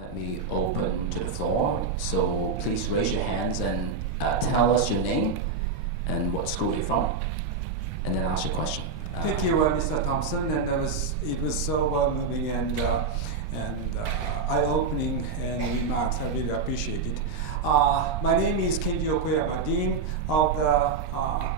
Let me open to the floor. So please raise your hands and tell us your name and what school you're from, and then ask your question. Thank you, Mr. Thompson, and it was so moving and eye-opening and remarks. I really appreciate it. My name is Kenji Okoyama, Dean of the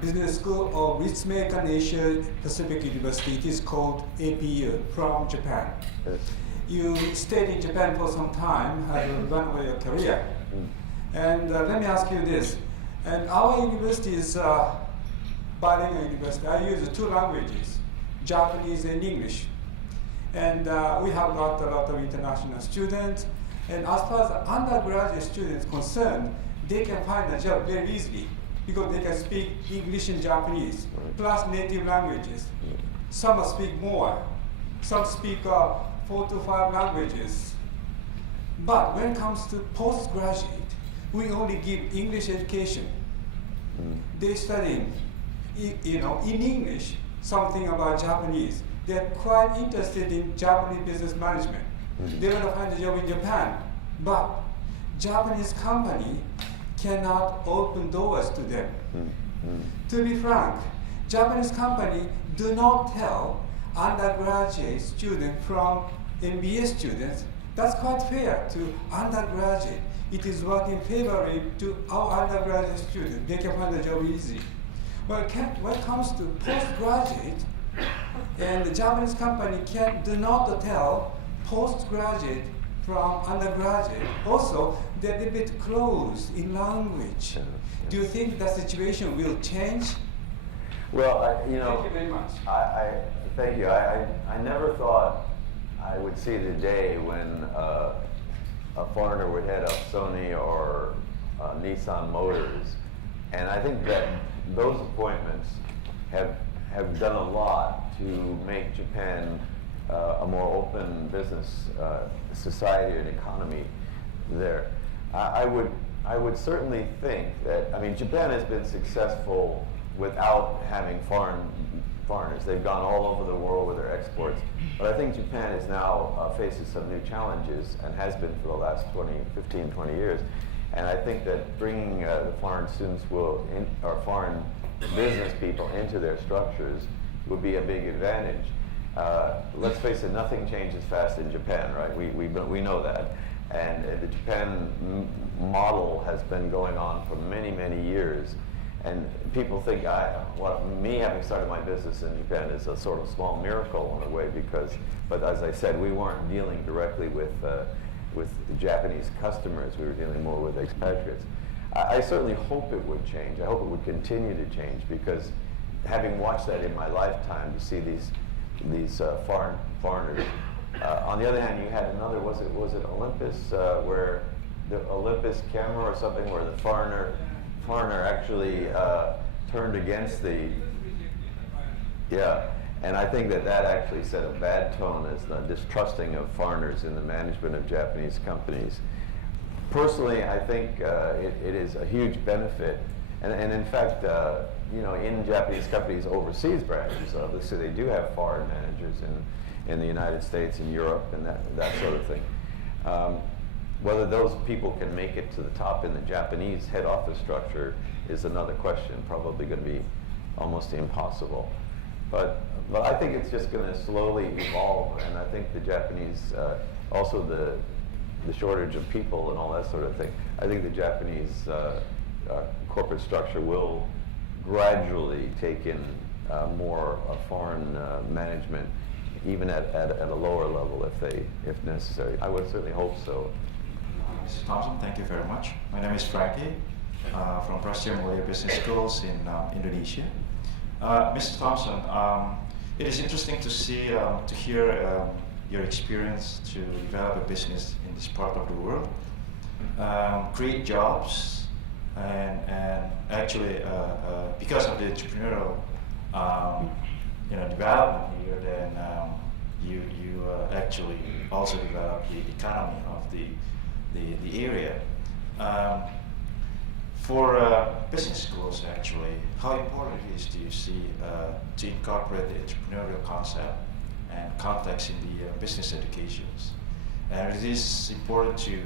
Business School of Ritsumeikan Asia Pacific University. It is called APU from Japan. Yes. You stayed in Japan for some time as a runway of your career. And let me ask you this. And our university is bilingual university. I use two languages, Japanese and English. And we have got a lot of international students. And as far as undergraduate students concerned, they can find a job very easily because they can speak English and Japanese, plus native languages. Some speak more. Some speak 4 to 5 languages. But when it comes to postgraduate, we only give English education. They study, in English, something about Japanese. They're quite interested in Japanese business management. They want to find a job in Japan, but Japanese company cannot open doors to them. To be frank, Japanese company do not tell undergraduate students from MBA students, that's quite fair to undergraduate. It is working favorably to our undergraduate students. They can find a job easy. When it comes to postgraduate, and the Japanese company do not tell postgraduate from undergraduate. Also, they're a little bit closed in language. Do you think the situation will change? Well, Thank you very much. Thank you. I never thought I would see the day when a foreigner would head up Sony or Nissan Motors, and I think that those appointments have done a lot to make Japan a more open business society and economy there. I would certainly think that, Japan has been successful without having foreigners. They've gone all over the world with their exports. But I think Japan is now faces some new challenges and has been for the last 15, 20 years. And I think that bringing the foreign students or foreign business people into their structures would be a big advantage. Let's face it, nothing changes fast in Japan, right? We know that. And the Japan model has been going on for many, many years. And people think me having started my business in Japan is a sort of small miracle in a way but as I said, we weren't dealing directly with the Japanese customers. We were dealing more with expatriates. I certainly hope it would change. I hope it would continue to change because having watched that in my lifetime, to see these foreigners. On the other hand, you had another, was it Olympus, where the Olympus camera or something where the foreigner actually turned against and I think that actually set a bad tone as the distrusting of foreigners in the management of Japanese companies. Personally, I think it is a huge benefit, and in fact, in Japanese companies' overseas branches, obviously they do have foreign managers in the United States and Europe and that sort of thing. Whether those people can make it to the top in the Japanese head office structure is another question, probably going to be almost impossible. But I think it's just going to slowly evolve, and I think the Japanese, also the shortage of people and all that sort of thing, I think the Japanese corporate structure will gradually take in more foreign management, even at a lower level if necessary. I would certainly hope so. Mr. Thompson, thank you very much. My name is Frankie from Prasetya Mulia Business Schools in Indonesia. Mr. Thompson, it is interesting to see, to hear your experience to develop a business in this part of the world, create jobs, and actually because of the entrepreneurial development here, then you actually also develop the economy of the area. For business schools, actually, how important it is do you see to incorporate the entrepreneurial concept and context in the business educations? And it is important to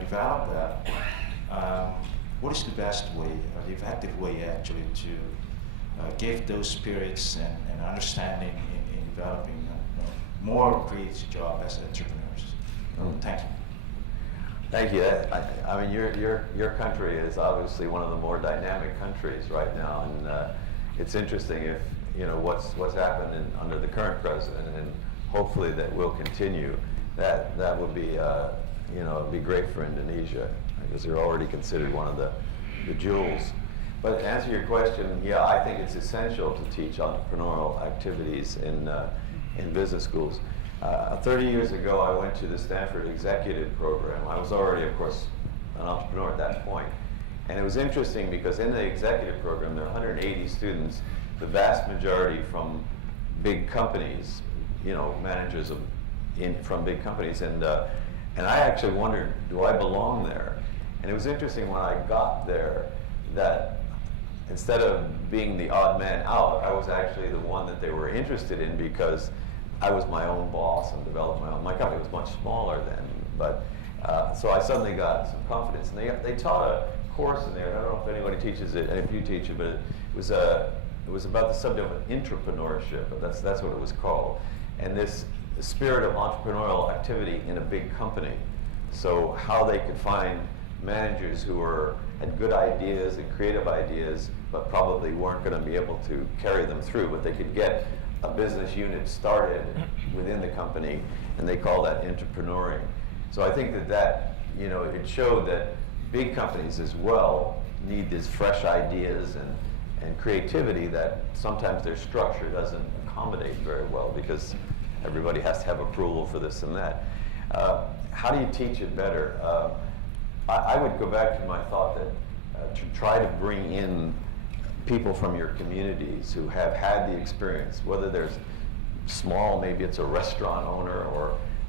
develop that. What is the best way or the effective way actually to give those spirits and understanding in developing more creative job as entrepreneurs? Thank you. Thank you. I mean, your country is obviously one of the more dynamic countries right now, and it's interesting if what's happened under the current president, and hopefully that will continue. That would be be great for Indonesia, because they're already considered one of the jewels. But to answer your question, yeah, I think it's essential to teach entrepreneurial activities in business schools. 30 years ago, I went to the Stanford Executive Program. I was already, of course, an entrepreneur at that point. And it was interesting because in the executive program, there are 180 students, the vast majority from big companies, managers from big companies. And I actually wondered, do I belong there? And it was interesting when I got there that instead of being the odd man out, I was actually the one that they were interested in, because I was my own boss and developed my company was much smaller then, but so I suddenly got some confidence. And they taught a course in there. I don't know if anybody teaches it, and if you teach it, but it was about the subject of entrepreneurship. But that's what it was called, and this spirit of entrepreneurial activity in a big company. So how they could find managers who had good ideas and creative ideas, but probably weren't going to be able to carry them through, but they could get a business unit started within the company, and they call that entrepreneuring. So I think that it showed that big companies as well need these fresh ideas and creativity that sometimes their structure doesn't accommodate very well, because everybody has to have approval for this and that. How do you teach it better? I would go back to my thought that to try to bring in people from your communities who have had the experience, whether there's small, maybe it's a restaurant owner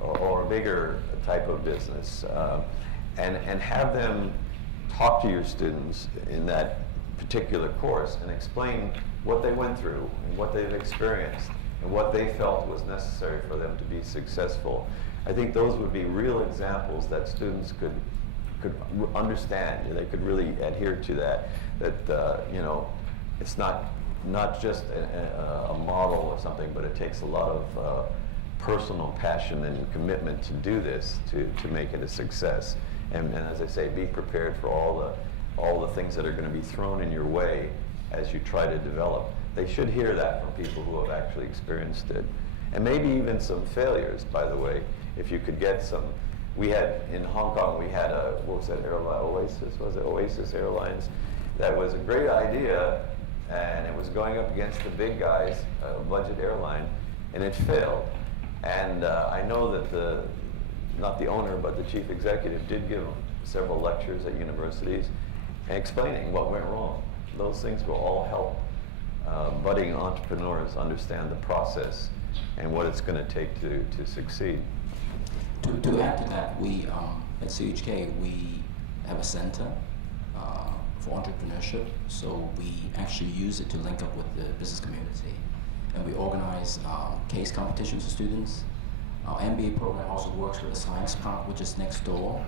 or a bigger type of business, and have them talk to your students in that particular course and explain what they went through and what they've experienced and what they felt was necessary for them to be successful. I think those would be real examples that students could understand. They could really adhere to that. It's not just a model or something, but it takes a lot of personal passion and commitment to do this, to make it a success. And as I say, be prepared for all the things that are going to be thrown in your way as you try to develop. They should hear that from people who have actually experienced it. And maybe even some failures, by the way. If you could get some, we had, in Hong Kong, we had what was that airline, Oasis, was it Oasis Airlines? That was a great idea, and it was going up against the big guys, a budget airline, and it failed. And I know that not the owner, but the chief executive did give several lectures at universities explaining what went wrong. Those things will all help budding entrepreneurs understand the process and what it's going to take to succeed. To add to that, we at CHK, we have a center for entrepreneurship, so we actually use it to link up with the business community. And we organize case competitions for students. Our MBA program also works with the Science Park, which is next door.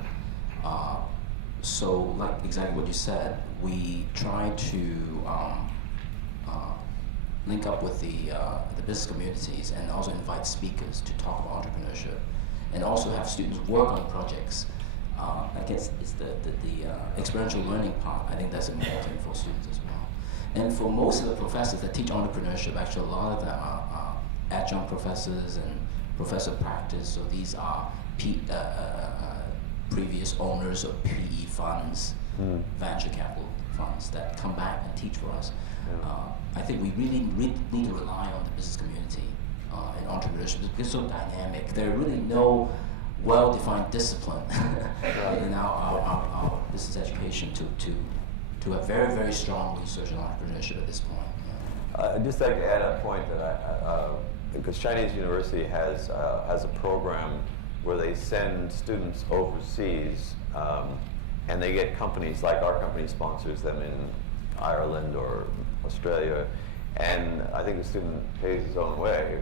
So like exactly what you said, we try to link up with the business communities and also invite speakers to talk about entrepreneurship, and also have students work on projects. I guess it's the experiential learning part. I think that's important for students as well. And for most of the professors that teach entrepreneurship, actually a lot of them are adjunct professors and professor of practice. So these are previous owners of PE funds, venture capital funds that come back and teach for us. I think we really need to rely on the business community in entrepreneurship. It's so dynamic. There are really no well-defined discipline in our business education to have very, very strong research on entrepreneurship at this point. I'd just like to add a point that because Chinese University has a program where they send students overseas, and they get companies like our company sponsors them in Ireland or Australia, and I think the student pays his own way,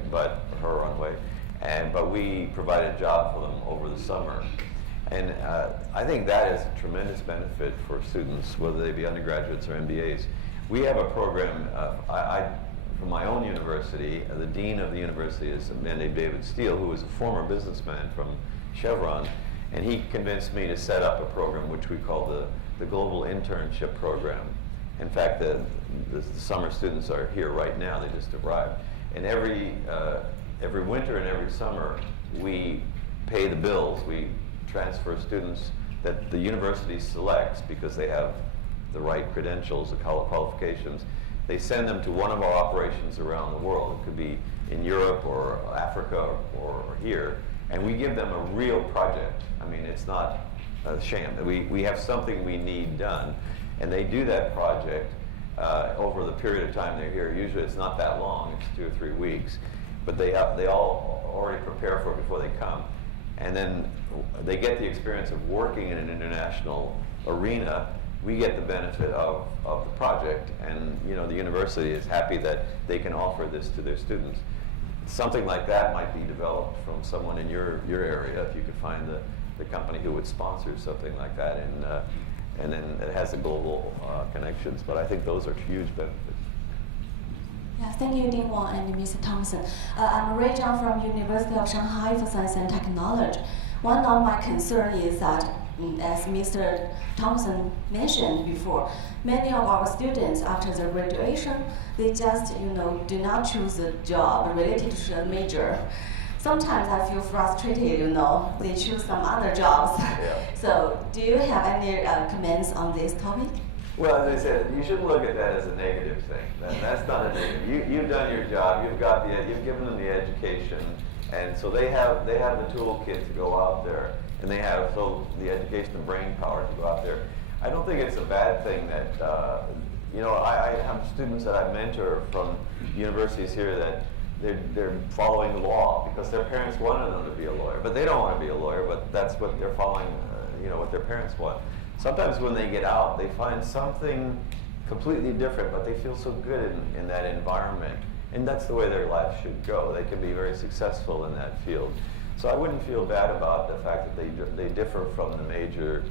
her own way, but we provide a job for them over the summer. And I think that is a tremendous benefit for students, whether they be undergraduates or MBAs. We have a program, from my own university, the dean of the university is a man named David Steele, who was a former businessman from Chevron, and he convinced me to set up a program which we call the Global Internship Program. In fact, the summer students are here right now, they just arrived. And every winter and every summer, we pay the bills. We transfer students that the university selects because they have the right credentials, the qualifications. They send them to one of our operations around the world. It could be in Europe or Africa or here. And we give them a real project. I mean, it's not a sham. We have something we need done. And they do that project over the period of time they're here. Usually it's not that long, it's 2 or 3 weeks. But they all already prepare for it before they come. And then they get the experience of working in an international arena. We get the benefit of the project, and the university is happy that they can offer this to their students. Something like that might be developed from someone in your area, if you could find the company who would sponsor something like that, and then it has the global connections. But I think those are huge benefits. Yeah, thank you, Dean Wong and Mr. Thompson. I'm Ray Zhang from University of Shanghai for Science and Technology. One of my concerns is that, as Mr. Thompson mentioned before, many of our students after their graduation, they just do not choose a job related to a major. Sometimes I feel frustrated, they choose some other jobs. Yeah. So do you have any comments on this topic? Well, as I said, you shouldn't look at that as a negative thing. That's not a negative. You've done your job. You've given them the education, and so they have the toolkit to go out there, and they have the education and brain power to go out there. I don't think it's a bad thing that I have students that I mentor from universities here that they're following the law because their parents wanted them to be a lawyer, but they don't want to be a lawyer. But that's what they're following. What their parents want. Sometimes when they get out, they find something completely different, but they feel so good in that environment. And that's the way their life should go. They can be very successful in that field. So I wouldn't feel bad about the fact that they differ from the major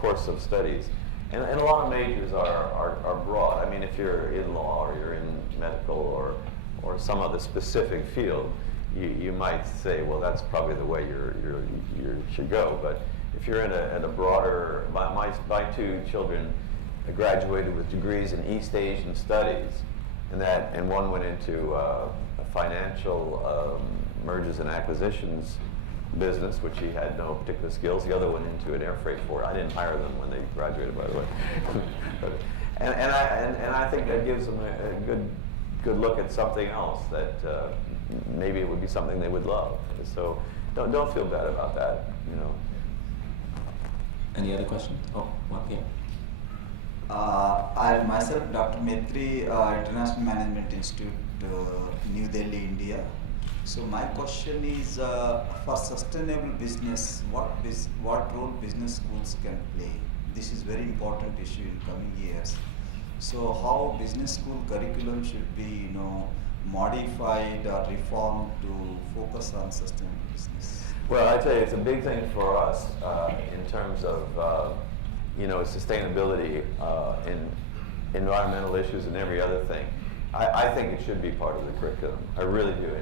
course of studies. And a lot of majors are broad. I mean, if you're in law or you're in medical or some other specific field, you might say, well, that's probably the way you should go. But if you're in a broader, my 2 children graduated with degrees in East Asian studies, and one went into a financial mergers and acquisitions business, which he had no particular skills. The other went into an air freight forward. I didn't hire them when they graduated, by the way. and I think that gives them a good look at something else that maybe it would be something they would love. So don't feel bad about that. Any other questions? Oh, one here. I myself, Dr. Maitri, International Management Institute, New Delhi, India. So my question is, for sustainable business, what role business schools can play? This is very important issue in coming years. So how business school curriculum should be, modified or reformed to focus on sustainable business? Well, I tell you, it's a big thing for us in terms of sustainability in environmental issues and every other thing. I think it should be part of the curriculum. I really do.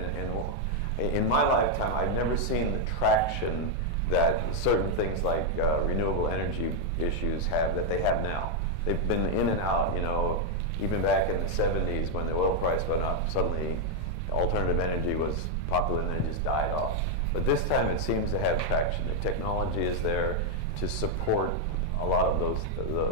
And in my lifetime, I've never seen the traction that certain things like renewable energy issues have that they have now. They've been in and out. Even back in the 70s when the oil price went up, suddenly alternative energy was popular and then it just died off. But this time it seems to have traction. The technology is there to support a lot of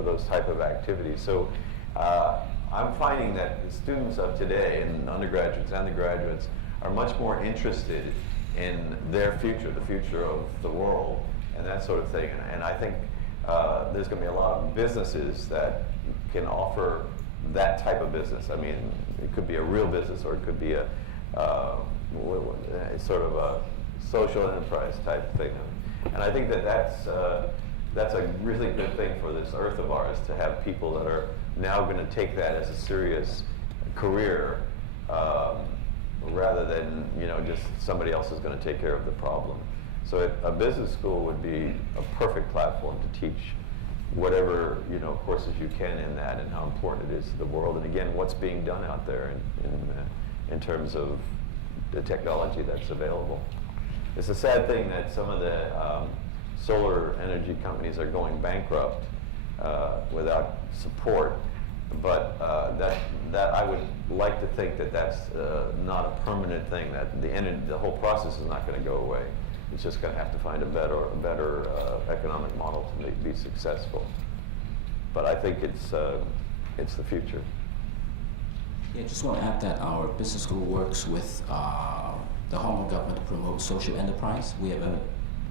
those type of activities. So I'm finding that the students of today, and undergraduates and the graduates, are much more interested in their future, the future of the world, and that sort of thing. And I think there's going to be a lot of businesses that can offer that type of business. I mean, it could be a real business, or it could be a sort of a social enterprise type thing. And I think that's a really good thing for this earth of ours, to have people that are now going to take that as a serious career, rather than just somebody else is going to take care of the problem. So a business school would be a perfect platform to teach whatever courses you can in that, and how important it is to the world, and again, what's being done out there in terms of the technology that's available. It's a sad thing that some of the solar energy companies are going bankrupt without support, but that I would like to think that that's not a permanent thing, that the whole process is not going to go away. It's just going to have to find a better economic model to be successful. But I think it's the future. Yeah, just want to add that our business school works with the Hong Kong government to promote social enterprise. We have a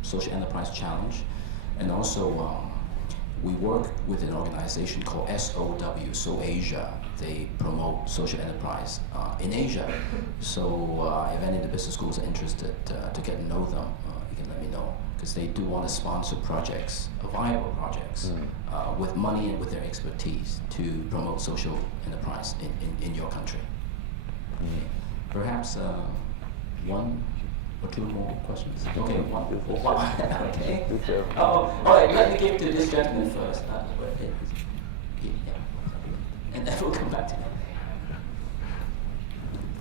social enterprise challenge, and also we work with an organization called SOW, So Asia. They promote social enterprise in Asia. So if any of the business schools are interested to get to know them, you can let me know, because they do want to sponsor projects, viable projects, with money and with their expertise to promote social enterprise in your country. Perhaps one or two more questions? Okay, one. Okay. All right, let me give it to this gentleman first. And then we'll come back to that.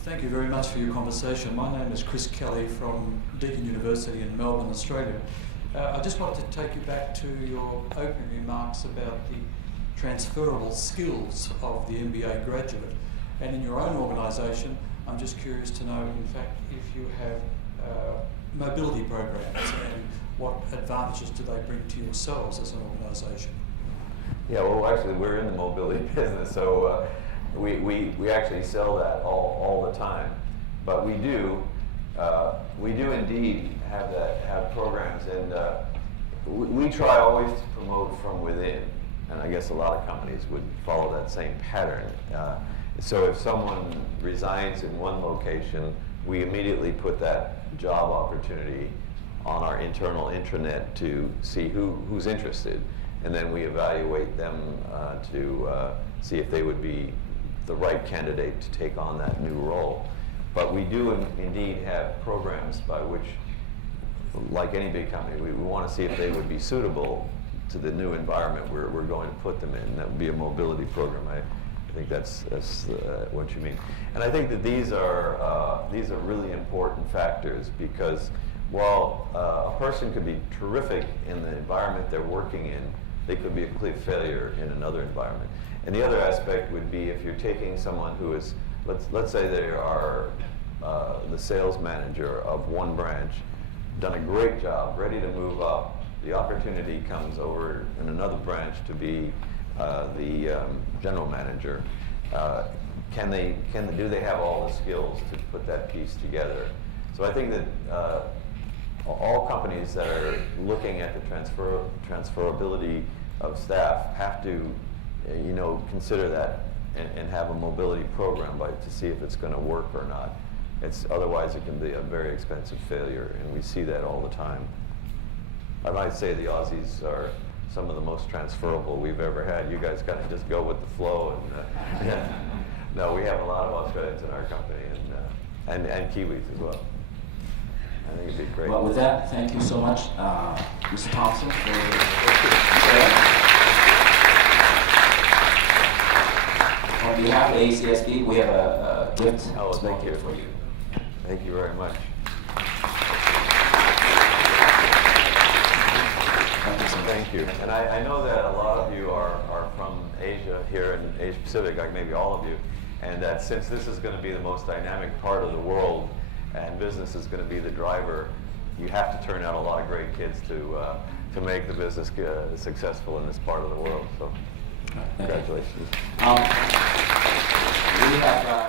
Thank you very much for your conversation. My name is Chris Kelly from Deakin University in Melbourne, Australia. I just wanted to take you back to your opening remarks about the transferable skills of the MBA graduate. And in your own organisation, I'm just curious to know, in fact, if you have mobility programs and what advantages do they bring to yourselves as an organisation? Yeah, well, actually, we're in the mobility business, so we actually sell that all the time. But we do indeed have programs, and we try always to promote from within. And I guess a lot of companies would follow that same pattern. So if someone resigns in one location, we immediately put that job opportunity on our internal intranet to see who's interested. And then we evaluate them to see if they would be the right candidate to take on that new role. But we do indeed have programs by which, like any big company, we want to see if they would be suitable to the new environment we're going to put them in. That would be a mobility program. I think that's what you mean. And I think that these are really important factors, because while a person could be terrific in the environment they're working in, they could be a complete failure in another environment. And the other aspect would be if you're taking someone who is, let's say they are the sales manager of one branch, done a great job, ready to move up, the opportunity comes over in another branch to be the general manager. Do they have all the skills to put that piece together? So I think that all companies that are looking at the transferability of staff have to, consider that and have a mobility program to see if it's going to work or not. Otherwise, it can be a very expensive failure, and we see that all the time. I might say the Aussies are some of the most transferable we've ever had. You guys kind of just go with the flow, and no, we have a lot of Australians in our company, and Kiwis as well. I think it'd be great. Well, with that, thank you so much, Mr. Thompson, for your On behalf of AACSB, we have a gift Thank you for you. Thank you very much. Thank you. And I know that a lot of you are from Asia, here in Asia Pacific, like maybe all of you, and that since this is going to be the most dynamic part of the world, and business is going to be the driver, you have to turn out a lot of great kids to make the business successful in this part of the world. So, congratulations. We have